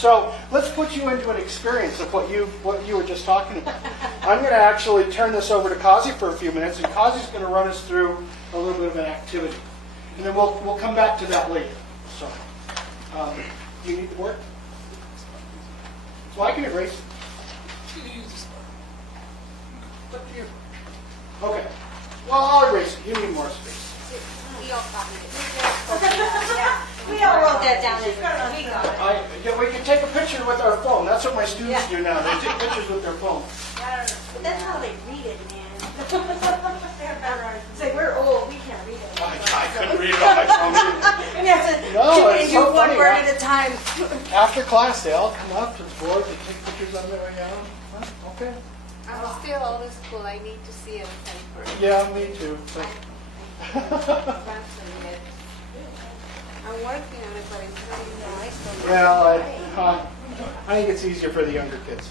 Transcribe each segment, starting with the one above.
So let's put you into an experience of what you were just talking about. I'm going to actually turn this over to Kazi for a few minutes, and Kazi's going to run us through a little bit of an activity. And then we'll come back to that later. So, do you need the board? So I can erase it. Okay. Well, I'll erase it. You need more space. We all copied it. We all wrote that down. We got it. We can take a picture with our phone. That's what my students do now. They take pictures with their phone. But that's how they read it, man. Say, we're old. We can't read it. I couldn't read it on my phone either. And you have to it's do so one funny, word at a time. After class, they all come up to the board. They take pictures on their way out. Huh, okay. I'm still old school. I need to see it in paper. Yeah, me too. But I'm working on it, but it's not nice. well, I think it's easier for the younger kids.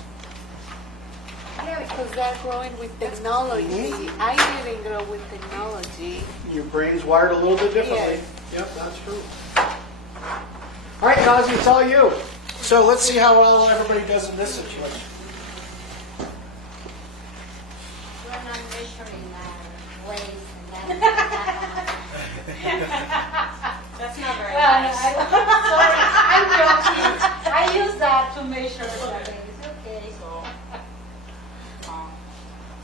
Yeah, because they're growing with technology. I didn't grow with technology. Your brain's wired a little bit differently. Yes. Yep, that's true. All right, Kazi, it's all you. So let's see how well everybody does in this situation. We're not measuring ways and that's not very nice. Sorry, I'm joking. I use that to measure something. It's okay.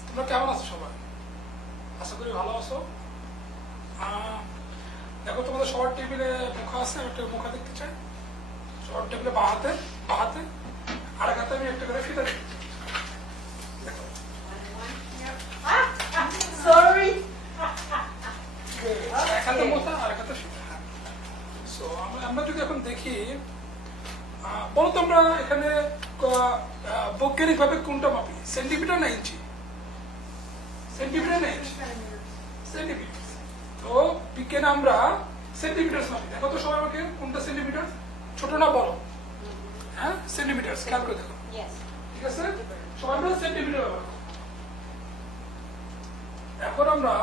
তোমরা কেমন আছো সবাই? আশা করি ভালো আছো। দেখো তোমাদের সবার টেবিলে মুখা আছে, একটা মুখা দেখতে চাই। সবার টেবিলে বাঁ হাতে আর এক হাতে আমি একটা করে ফিতা দিই। Sorry. এক হাতে মুখা আর এক হাতে ফিতা। সো আমরা যদি এখন দেখি, বলো তো আমরা এখানে বৈজ্ঞানিক ভাবে কোনটা মাপি, সেন্টিমিটার না ইঞ্চি? সেন্টিমিটার না ইঞ্চি? সেন্টিমিটার। তো বিজ্ঞানে আমরা সেন্টিমিটার মাপি। দেখো তো সবাই আমাকে কোনটা সেন্টিমিটার, ছোট না বড়? হ্যাঁ, সেন্টিমিটার। খেয়াল করে দেখো, ঠিক আছে? সবাই আমরা সেন্টিমিটার ব্যবহার করি। এখন আমরা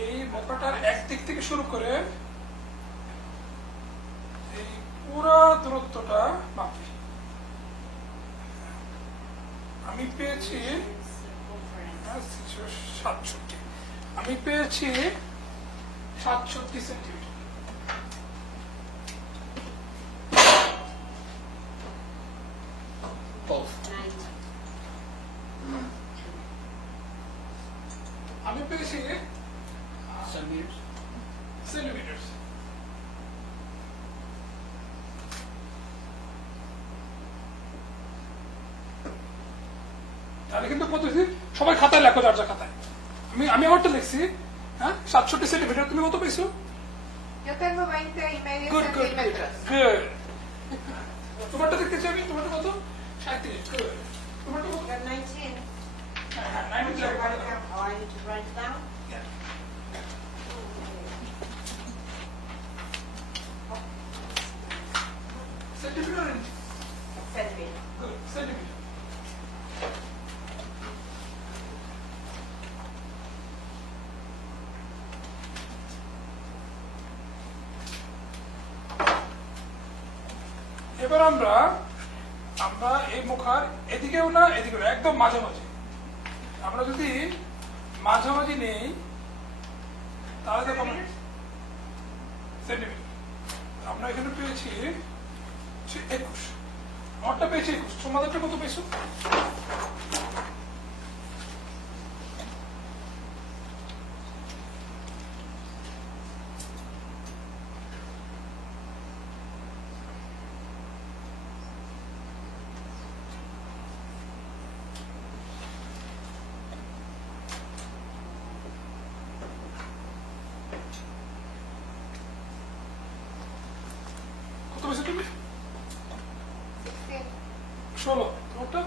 এই মোকাটার একদিক থেকে শুরু করে এই পুরো দূরত্বটা মাপি। আমি পেয়েছি 67। আমি পেয়েছি 67 সেন্টিমিটার। আমি পেয়েছি সেন্টিমিটার। তাহলে কিন্তু পদ্ধতি সবাই খাতায় লেখো, যার যা খাতায়। আমি আমারটা লিখছি, হ্যাঁ, 67 সেন্টিমিটার। তুমি কত পেয়েছো? Yo tengo 20.5 good good centímetros. Good. তোমারটা দেখতেছি আমি, তোমারটা কত? 37। গুড। তোমারটা কত? 19. হ্যাঁ, 19। Oh, I need to write it down. Centimetre inch? Centimeter. Good, centimetre. এবার আমরা এই মুখার এদিকেও না এদিকেও না, একদম মাঝামাঝি। আমরা যদি মাঝামাঝি নেই তাহলে দেখো সেন্টিমিটার। আমরা এখানে পেয়েছি 21। আমারটা পেয়েছি 21। তোমাদেরটা কত পেয়েছো? কত পেয়েছো তুমি? 16। তোমারটা?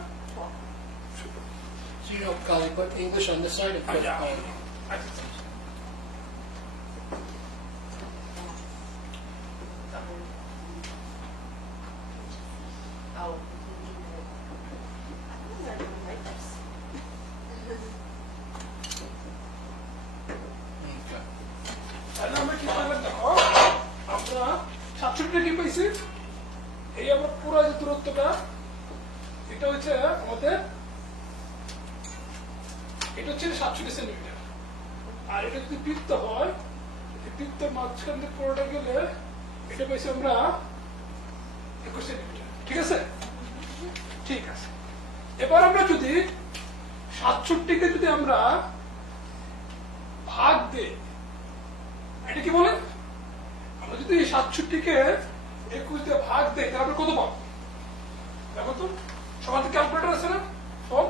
So you know, Kali, put English on this side and put Oh. তাহলে আমরা কি করলাম দেখো, আমরা 67 কি পাইছি, এই আমার পুরো যে দূরত্ব দূরত্বটা এটা হচ্ছে আমাদের, এটা হচ্ছে 67 সেন্টিমিটার। আর এটা যদি বৃত্ত হয়, বৃত্তের মাঝখান থেকে পুরোটা গেলে এটা পাইছি আমরা 21 সেন্টিমিটার। ঠিক আছে, ঠিক আছে। এবার আমরা যদি 67কে যদি আমরা ভাগ দেই, এটা কি বলে, আমরা যদি 67কে 21 দিয়ে ভাগ দেই তাহলে আমরা কত পাবো? দেখো তো, সবার তো ক্যালকুলেটর আছে না, ফোন?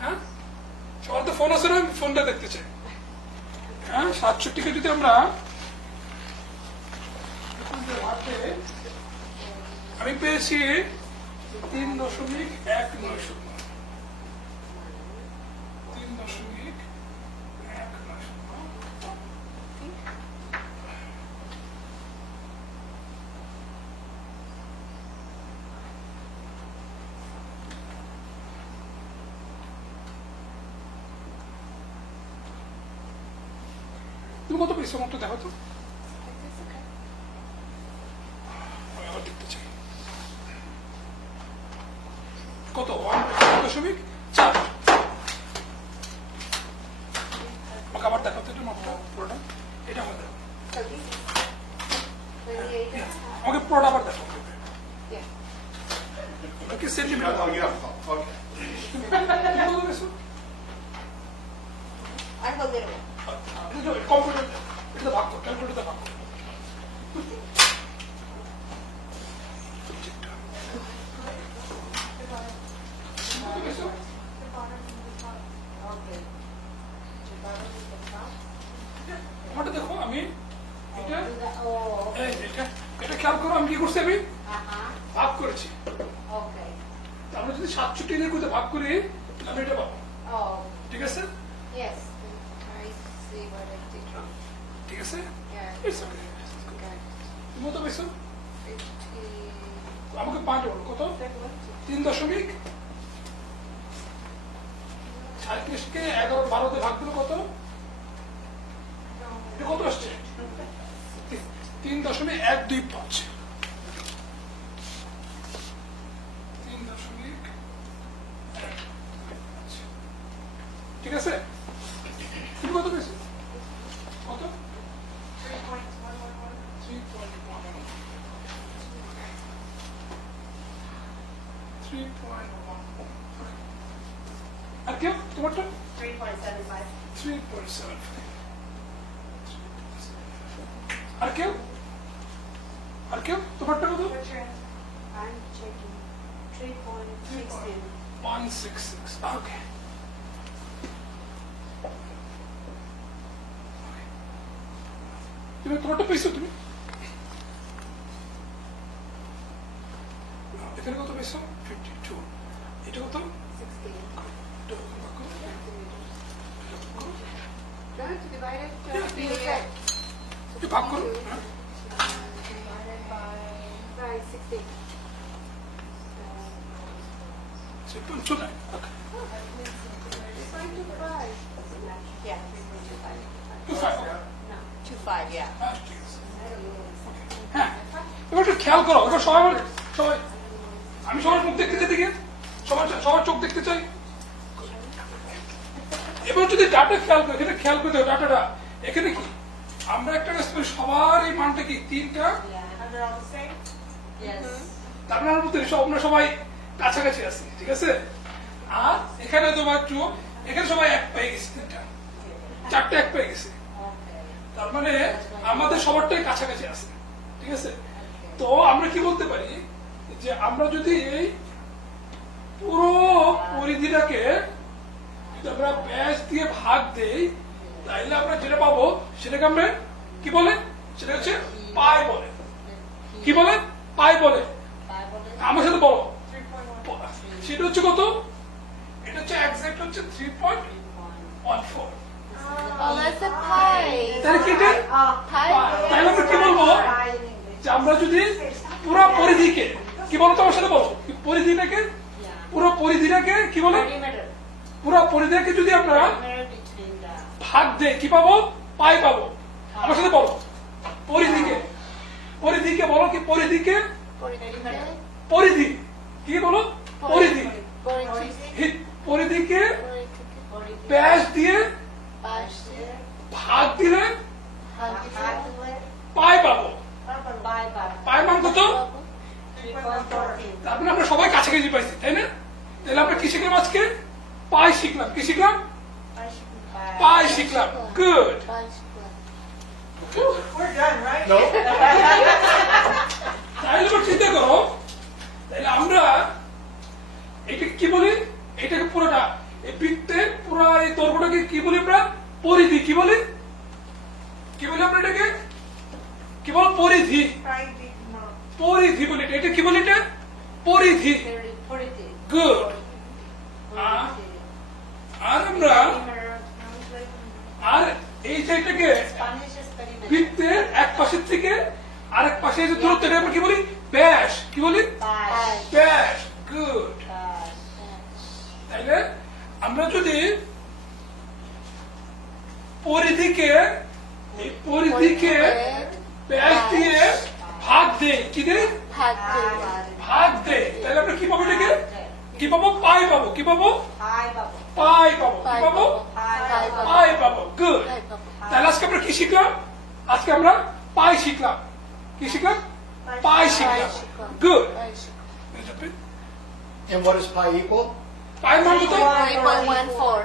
হ্যাঁ, সবার তো ফোন আছে না, ফোনটা দেখতে চাই। হ্যাঁ, 67কে যদি আমরা 21 দিয়ে ভাগ দেই, আমি পেয়েছি 3.19। 3.19। তুমি কত পেয়েছো আমাকে দেখো তো, আমি আবার দেখতে চাই। কত? 1.4। আমাকে আবার দেখো তো, এটা মাপটা পুরোটা, এটা আমার দেখো, So this is 28. আমাকে পুরোটা আবার দেখো। Yeah. কি সেন্টিমিটার? Oh, yeah, okay. তুমি কত পেয়েছো? I have a little one. Computer এটা ভাগ কর, ক্যালকুলেটরটা ভাগ কর। কত পেয়েছো? Okay. আমারটা দেখো, আমি এটা Oh, এই এটা এটা খেয়াল করো, আমি কি করছি, আমি uh-huh. ভাগ করেছি। Okay. আমরা যদি 67 দিয়ে কোথাও ভাগ করি তাহলে আমি এটা পাবো। Oh, ঠিক আছে, Yes. I see what I did wrong. ঠিক আছে, Yeah. It's okay. Okay. তুমি কত পেয়েছো? 50. আমাকে পয়েন্ট বলো কত? 3.37কে 11-12 দিয়ে ভাগ দিলে কত? এটা কত আসছে? 3.125। 3.125। ঠিক আছে, তুমি কত পেয়েছো? কত? 3.11। 3.1। আর কেউ তোমারটা? 3.75. 3.7। আর কেউ? আর কেউ? তোমারটা কত? I'm checking. 3.16. 166। ওকে, তুমি তোমারটা পেয়েছো? তুমি এখানে কত পেয়েছো? 52। এটা কত? 16 এটা কত? Do I have to divide it? Yeah, Okay. এটা ভাগ করো। হ্যাঁ, Divided by 16. 3.29। Okay, It's going to 5. Yeah, 3.25. 25। No, 25, yeah. হ্যাঁ, ঠিক আছে। হ্যাঁ, এবার একটু খেয়াল করো, এবার সবাই সবাই আমি সবার মুখ দেখতে চাই, দিকে সবার চোখ দেখতে চাই। এবার যদি ডাটা খেয়াল করি, এখানে খেয়াল করতে হবে ডাটাটা এখানে কি আমরা একটা কাজ করি, সবার এই মানটা কি 3টা, Yeah. Are they all the same? Yes. তার মানে মধ্যে আমরা সবাই কাছাকাছি আছি। ঠিক আছে, আর এখানে তোমার একটু, এখানে সবাই 1 পেয়ে গেছে, 3টা 4টা 1 পেয়ে গেছে, Okay. তার মানে আমাদের সবারটাই কাছাকাছি আছে। ঠিক আছে, তো আমরা কি বলতে পারি যে আমরা যদি এই পুরো পরিধিটাকে যদি আমরা ব্যাস দিয়ে ভাগ দেই তাহলে আমরা যেটা পাবো সেটাকে আমরা কি বলে, সেটা হচ্ছে পাই বলে। কি বলে? পাই বলে। আমার সাথে বলো, 3.1. সেটা হচ্ছে কত? এটা হচ্ছে এক্সাক্ট হচ্ছে 3.14। Oh, that's a pie. তাহলে কি এটা? Pie. তাহলে আমরা কি বলবো যে আমরা যদি পুরো পরিধিকে, কি বলো তো আমার সাথে বলো, পরিধিটাকে, পুরো পরিধিটাকে কি বলে, Perimeter. পুরো পরিধিটাকে যদি আমরা Perimeter between the. ভাগ দেই কি পাবো? পাই পাবো। আমার সাথে বলো, পরিধিকে, পরিধিকে বলো কি, পরিধিকে, Perimeter. পরিধি, তার মানে আমরা সবাই কাছাকাছি পাইছি, তাই না? তাহলে আমরা কি শিখলাম আজকে? পাই শিখলাম। কি শিখলাম? পাই শিখলাম। Good. We're done, right? No? তাহলে এবার চিন্তা করো, তাহলে আমরা এটাকে কি বলি? এটাকে পুরোটা এই বৃত্তের পুরো এই দৈর্ঘ্যটাকে কি বলি আমরা? পরিধি। কি বলি? কি বলি আমরা এটাকে? কি বল? পরিধি। পরিধি বলি এটা। এটা কি বলি? এটা পরিধি। গুড। আর আমরা আর এই যে এটাকে বৃত্তের এক পাশের থেকে আরেক পাশে যে দূরত্ব এটা আমরা কি বলি? ব্যাস। কি বলি? ব্যাস। গুড। তাইলে আমরা যদি পরিধিকে এই পরিধিকে ব্যাস দিয়ে ভাগ দেই, কি দেই? ভাগ দেই, তাহলে আমরা কি পাবো? এটাকে কি পাবো? পাই পাবো। কি পাবো? পাই পাবো। কি পাবো? পাই পাবো। গুড। তাহলে আজকে আমরা কি শিখলাম? আজকে আমরা পাই শিখলাম। কি শিখলাম? পাই শিখলাম। Good. And what does pi equal? পাই মান কত? 3.14.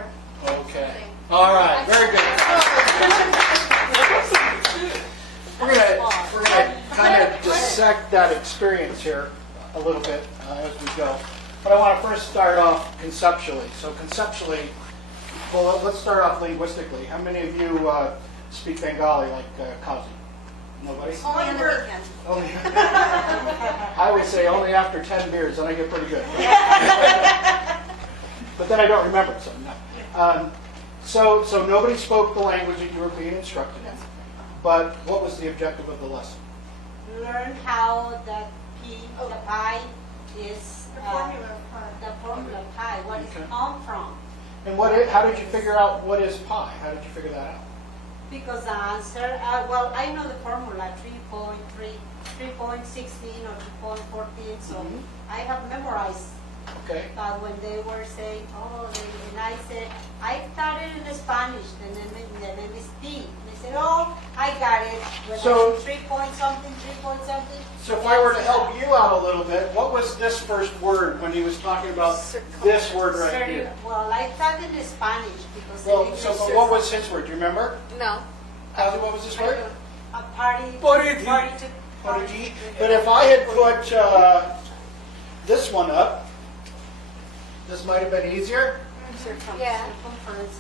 Okay. All right. Very good. We're gonna kind of dissect that experience here a little bit as we go. But I want to first start off conceptually. So conceptually, well, let's start off linguistically. How many of you speak Bengali like Kazi? Nobody? Only on the weekend. Only. I would say only after 10 beers, then I get pretty good. But then I don't remember, so no. So nobody spoke the language that you were being instructed in. But what was the objective of the lesson? Learn how the pi is the formula pi. What it Okay. come from? And how did you figure out what is pi? How did you figure that out? Because the answer, well, I know the formula 3.3, 3.16 or 3.14, so I have memorized. Okay. But when they were saying, and I said, I started in Spanish, and then the name is P. They said, I got it. When So- I said 3 point something. So if I were to help you out a little bit, what was this first word when he was talking about this word right here? Well, I started in Spanish because Well, in so English but what was his word? Do you remember? No. Kazi, what was this word? a party. Poridhi. Poridhi. But if I had put this one up, this might have been easier. Yeah. Circumference.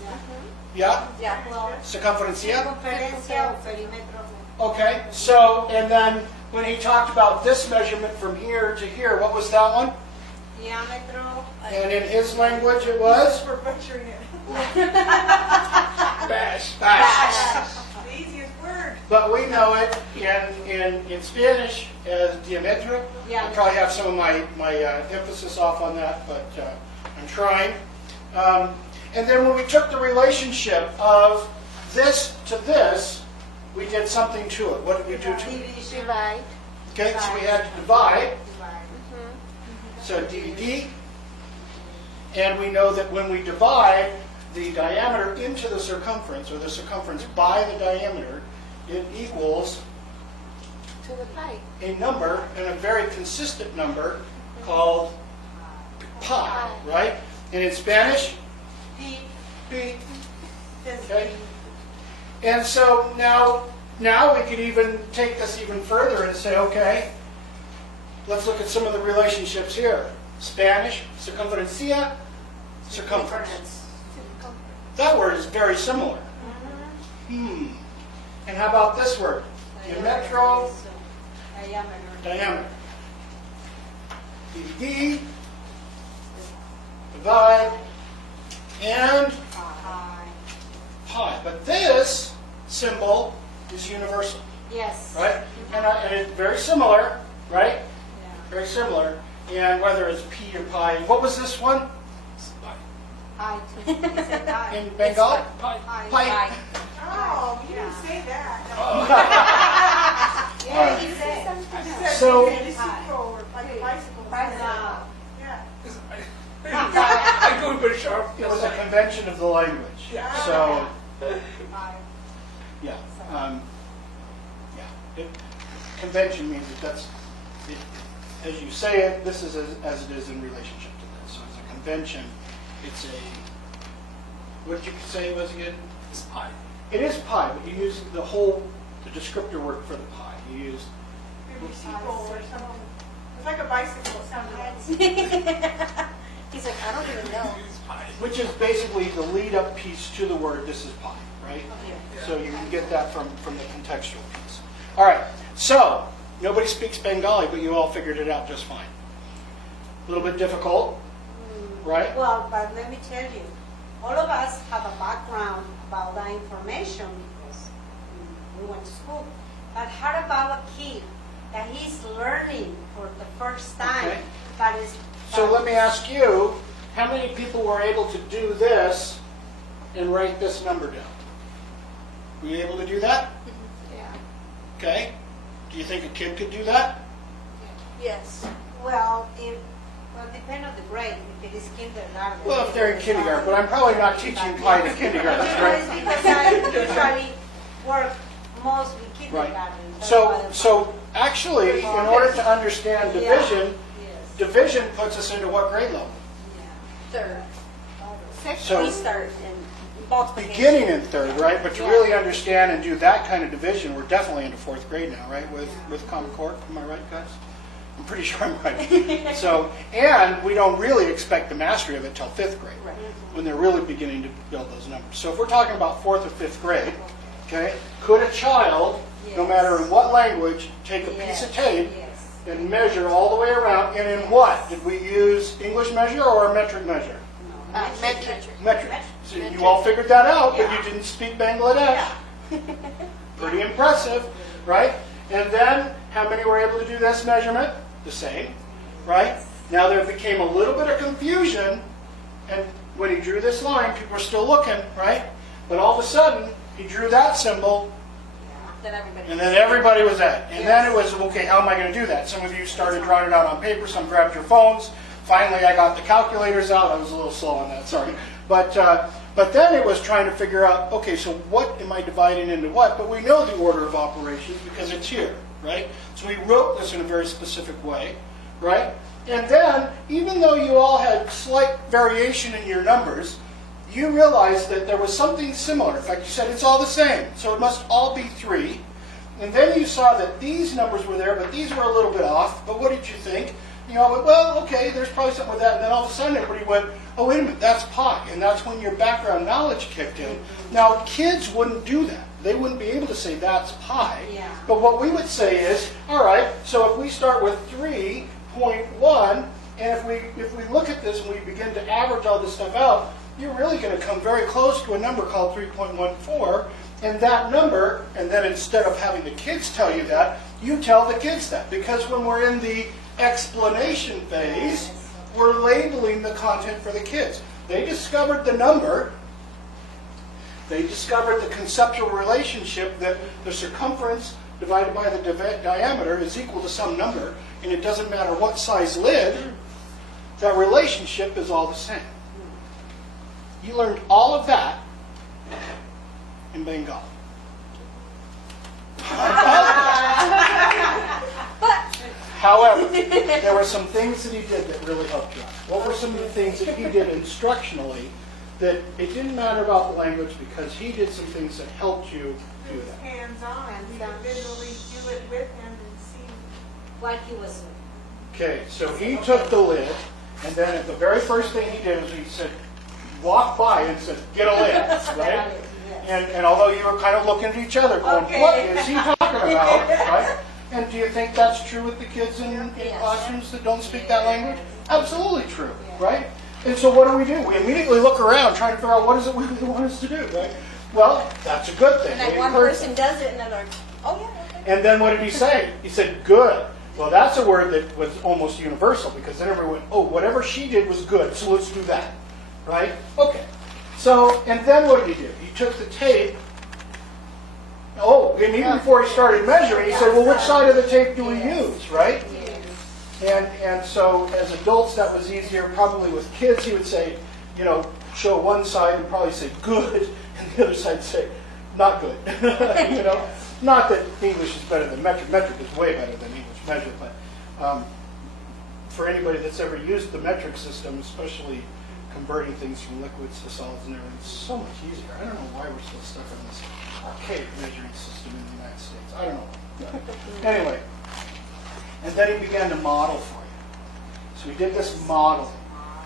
Yeah? Yeah. Well, Circumferencia? circumferencia o perímetro. Okay, so, and then when he talked about this measurement from here to here, what was that one? Diámetro. And in his language it was? We're butchering it. Bash. Bash. The easiest word. But we know it in Spanish as diametro. Yeah. I probably have some of my emphasis off on that, but I'm trying. And then when we took the relationship of this to this, we did something to it. What did we do to it? Division. Divide. Okay, so we had to divide. Divide. So DD. And we know that when we divide the diameter into the circumference, or the circumference by the diameter, it equals To the pi. a number, and a very consistent number, called pi, right? And in Spanish, P. P. Says Okay. And so now we could even take this even further and say, okay, let's look at some of the relationships here. Spanish, circumferencia, circumference. That word is very similar. And how about this word? Diametro, Diameter. diameter. D, divide, and Pi. pi. But this symbol is universal, Yes. right? And it's very similar, right? Yeah. Very similar. And whether it's p or pi. What was this one? Pi. He said pi. In Bengali? Pi. Pi. Oh, you didn't say that. Yeah, he said. You said So- bicycle or like a bicycle. Yeah. I go very sharp. It was a convention of the language. Yeah. So, Pi. yeah. Convention means that that's, as you say it, this is as it is in relationship to this. So as a convention, it's a, what did you say it was again? It's pi. It is pi, but you use the descriptor word for the pi. You use, Bicycle or something. It's like a bicycle, it sounded like. He's like, I don't even know. It's pi. which is basically the lead-up piece to the word, this is pi, right? So you can get that from the contextual piece. All right, so nobody speaks Bengali, but you all figured it out just fine. A little bit difficult, right? Well, but let me tell you, all of us have a background about that information because we went to school. But how about a kid that he's learning for the first time? Okay. But is So let me ask you, how many people were able to do this and write this number down? Were you able to do that? Yeah. Okay. Do you think a kid could do that? Yes. well, depend on the grade. If it is kindergarten. Well, if they're in kindergarten, but I'm probably not teaching pi to kindergarten, It's right? because I usually work mostly kindergarten. That's why the- So actually, in order to understand division, Yes. division puts us into what grade level? Third. So He's third in multiplication. beginning in third, right? But to really understand and do that kind of division, we're definitely into fourth grade now, right? With Common Core, am I right, guys? I'm pretty sure I'm right. So, and we don't really expect the mastery of it till fifth grade, Right. when they're really beginning to build those numbers. So if we're talking about fourth or fifth grade, okay, could a child, no Yes. matter in what language, take a piece of tape Yes. and measure all the way around, and in what? Did we use English measure or a metric measure? Metric. Metric. So you all figured that out, but Yeah. you didn't speak Bangladesh. Pretty impressive, right? And then, how many were able to do this measurement? The same, right? Now there became a little bit of confusion, and when he drew this line, people were still looking, right? But all of a sudden, he drew that symbol, Then everybody. and then everybody was at it. And then it was, okay, how am I going to do that? Some of you started drawing it out on paper, some grabbed your phones. Finally, I got the calculators out. I was a little slow on that, sorry. But then it was trying to figure out, okay, so what am I dividing into what? But we know the order of operations because it's here, right? So we wrote this in a very specific way, right? And then, even though you all had slight variation in your numbers, you realized that there was something similar. In fact, you said it's all the same, so it must all be 3. And then you saw that these numbers were there, but these were a little bit off. But what did you think? You all went, well, okay, there's probably something with that. And then all of a sudden everybody went, oh, wait a minute, that's pi. And that's when your background knowledge kicked in. Now, kids wouldn't do that. They wouldn't be able to say that's pi. Yeah. But what we would say is, all right, so if we start with 3.1, and if we look at this and we begin to average all this stuff out, you're really going to come very close to a number called 3.14. And that number, and then instead of having the kids tell you that, you tell the kids that. Because when we're in the explanation phase, we're labeling the content for the kids. They discovered the number. They discovered the conceptual relationship that the circumference divided by the diameter is equal to some number, and it doesn't matter what size lid, that relationship is all the same. You learned all of that in Bengali. However, there were some things that he did that really helped you out. What were some of the things that he did instructionally that it didn't matter about the language because he did some things that helped you do It was that? hands-on. You could visually do it with him and see. What he was. Okay, so he took the lid, and then the very first thing he did was he said, walk by and said, get a lid, right? And although you were kind of looking at each other going, Okay. what is he talking about, right? And do you think that's true with the kids in Yes. classrooms that don't speak that language? Absolutely true, right? And so what do? We immediately look around trying to figure out what is it we really want us to do, right? Well, that's a good thing. And like We one encourage person them. does it and they're like, oh yeah, okay. And then what did he say? He said, good. Well, that's a word that was almost universal because then everyone went, oh, whatever she did was good, so let's do that, right? Okay. So, and then what did he do? He took the tape. Oh, and even before he started measuring, he said, well, which side of the tape do we use, right? And so as adults, that was easier. Probably with kids, he would say, you know, show one side and probably say good, and the other side say not good. You know, not that English is better than metric. Metric is way better than English measure, but for anybody that's ever used the metric system, especially converting things from liquids to solids and everything, it's so much easier. I don't know why we're still stuck on this archaic measuring system in the United States. I don't know. Anyway, and then he began to model for you. So he did this modeling.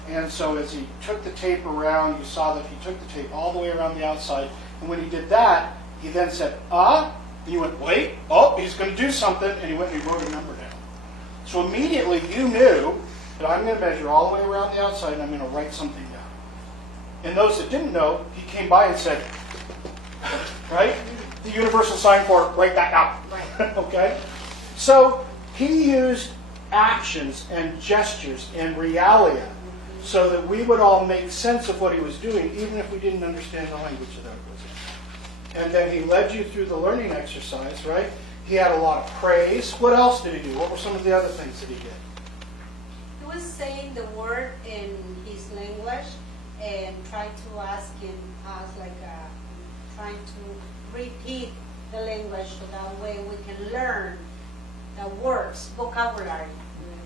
And so as he took the tape around, you saw that he took the tape all the way around the outside. And when he did that, he then said, and you went, wait, he's going to do something. And he went and he wrote a number down. So immediately you knew that I'm going to measure all the way around the outside and I'm going to write something down. And those that didn't know, he came by and said, right? The universal sign for write that down. Right. Okay? So he used actions and gestures and realia so that we would all make sense of what he was doing, even if we didn't understand the language that it was in. And then he led you through the learning exercise, right? He had a lot of praise. What else did he do? What were some of the other things that he did? He was saying the word in his language and trying to ask us trying to repeat the language so that way we can learn the words, vocabulary.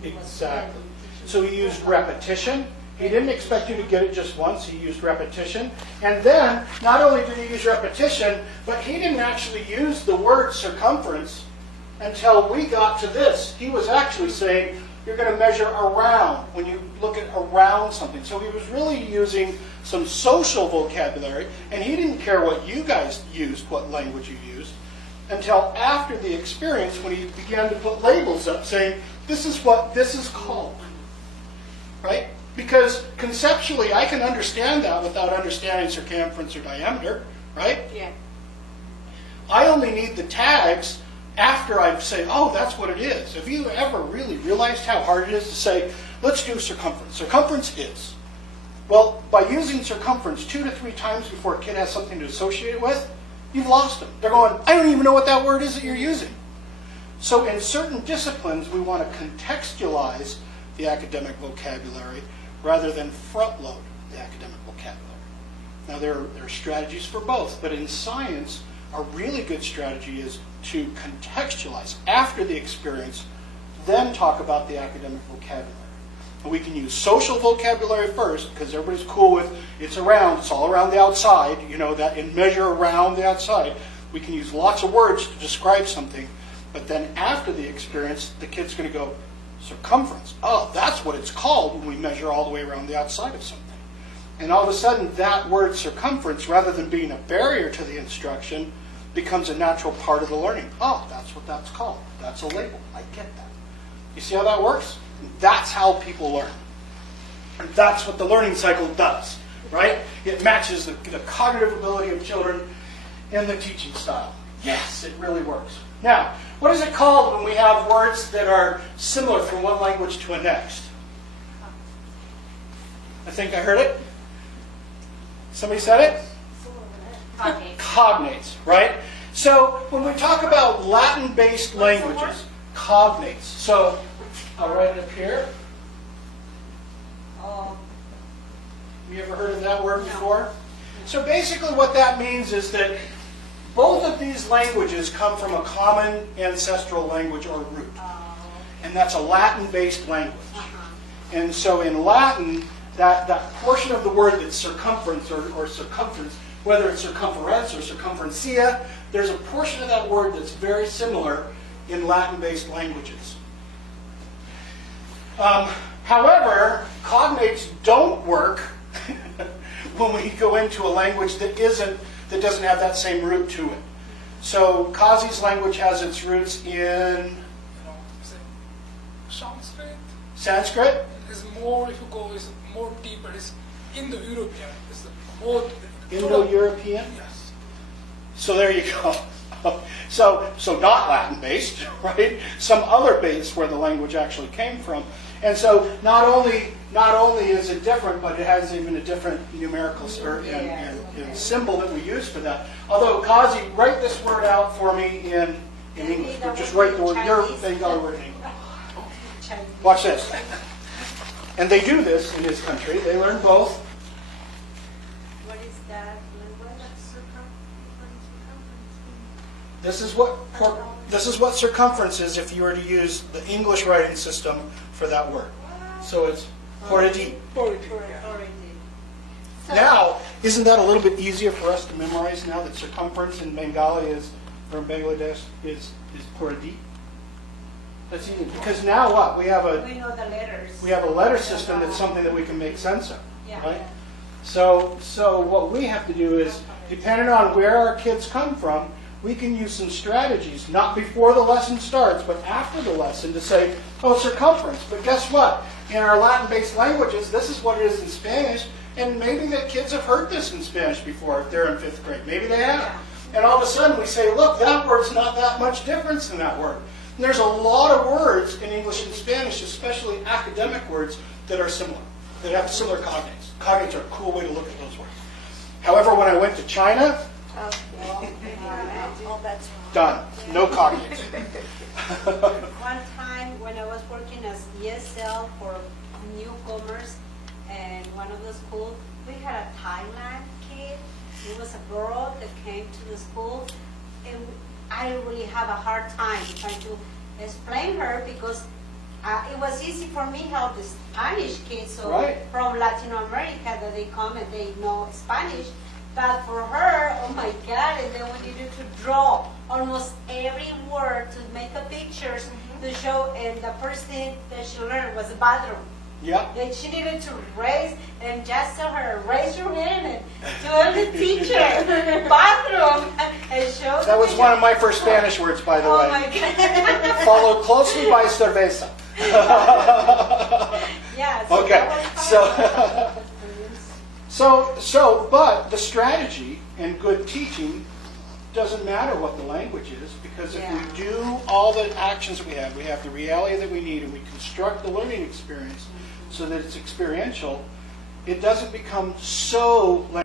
Exactly. So he used repetition. He didn't expect you to get it just once. He used repetition. And then, not only did he use repetition, but he didn't actually use the word circumference until we got to this. He was actually saying, you're going to measure around when you look at around something. So he was really using some social vocabulary, and he didn't care what you guys used, what language you used, until after the experience when he began to put labels up saying, this is what this is called. Right? Because conceptually, I can understand that without understanding circumference or diameter, right? Yeah. I only need the tags after I say, that's what it is. Have you ever really realized how hard it is to say, let's do circumference? Circumference is. Well, by using circumference 2 to 3 times before a kid has something to associate it with, you've lost them. They're going, I don't even know what that word is that you're using. So in certain disciplines, we want to contextualize the academic vocabulary rather than front load the academic vocabulary. Now there are strategies for both, but in science, a really good strategy is to contextualize after the experience, then talk about the academic vocabulary. And we can use social vocabulary first, because everybody's cool with it's around, it's all around the outside, that and measure around the outside. We can use lots of words to describe something, but then after the experience, the kid's going to go, circumference. That's what it's called when we measure all the way around the outside of something. And all of a sudden, that word circumference, rather than being a barrier to the instruction, becomes a natural part of the learning. That's what that's called. That's a label. I get that. You see how that works? That's how people learn. And that's what the learning cycle does, right? It matches the cognitive ability of children and the teaching style. Yes, it really works. Now, what is it called when we have words that are similar from one language to a next? I think I heard it. Somebody said it? Cognates, right? So when we talk about Latin-based languages, cognates. So I'll write it up here. You ever heard of that word before? So basically what that means is that both of these languages come from a common ancestral language or root. And that's a Latin-based language. And so in Latin, that portion of the word that's circumference or circumference, whether it's circumference or circumferencia, there's a portion of that word that's very similar in Latin-based languages. However, cognates don't work when we go into a language that doesn't have that same root to it. So Kazi's language has its roots in Sanskrit. It's more, if you go, it's more deeper. It's Indo-European. It's more Indo-European? Yes. So there you go. So not Latin-based, right? Some other base where the language actually came from. And so not only is it different, but it has even a different numerical and symbol that we use for that. Although, Kazi, write this word out for me in English. Or just write the word, your word in English. Watch this. And they do this in his country. They learn both. What is that language? This is what circumference is if you were to use the English writing system for that word. So it's Poredi. Already, yeah. Already. Now, isn't that a little bit easier for us to memorize now that circumference in Bengali is, or in Bangladesh is Poredi? That's easy, because now what? We have We know the letters. a letter system that's something that we can make sense of, Yeah. right? So what we have to do is, depending on where our kids come from, we can use some strategies, not before the lesson starts, but after the lesson to say, oh, circumference. But guess what? In our Latin-based languages, this is what it is in Spanish, and maybe the kids have heard this in Spanish before if they're in 5th grade. Maybe they have. And all of a sudden we say, look, that word's not that much difference than that word. And there's a lot of words in English and Spanish, especially academic words, that are similar, that have similar cognates. Cognates are a cool way to look at those words. However, when I went to China, Oh, that's done. No cognates. One time when I was working as ESL for newcomers and one of the schools, we had a Thailand kid. It was a girl that came to the school, and I really have a hard time trying to explain her because it was easy for me help the Spanish kids Right. from Latin America that they come and they know Spanish. But for her, oh my God, and then we needed to draw almost every word to make the pictures to show, and the first thing that she learned was the bathroom. Yeah. Then she needed to raise, and just tell her, raise your hand and tell the teacher, bathroom, and show That was one of my first Spanish words, by the Oh way. my God. Followed closely by cerveza. Yeah, so Okay, that was but the strategy and good teaching doesn't matter what the language is, because if Yeah. we do all the actions that we have the reality that we need, and we construct the learning experience so that it's experiential, it doesn't become so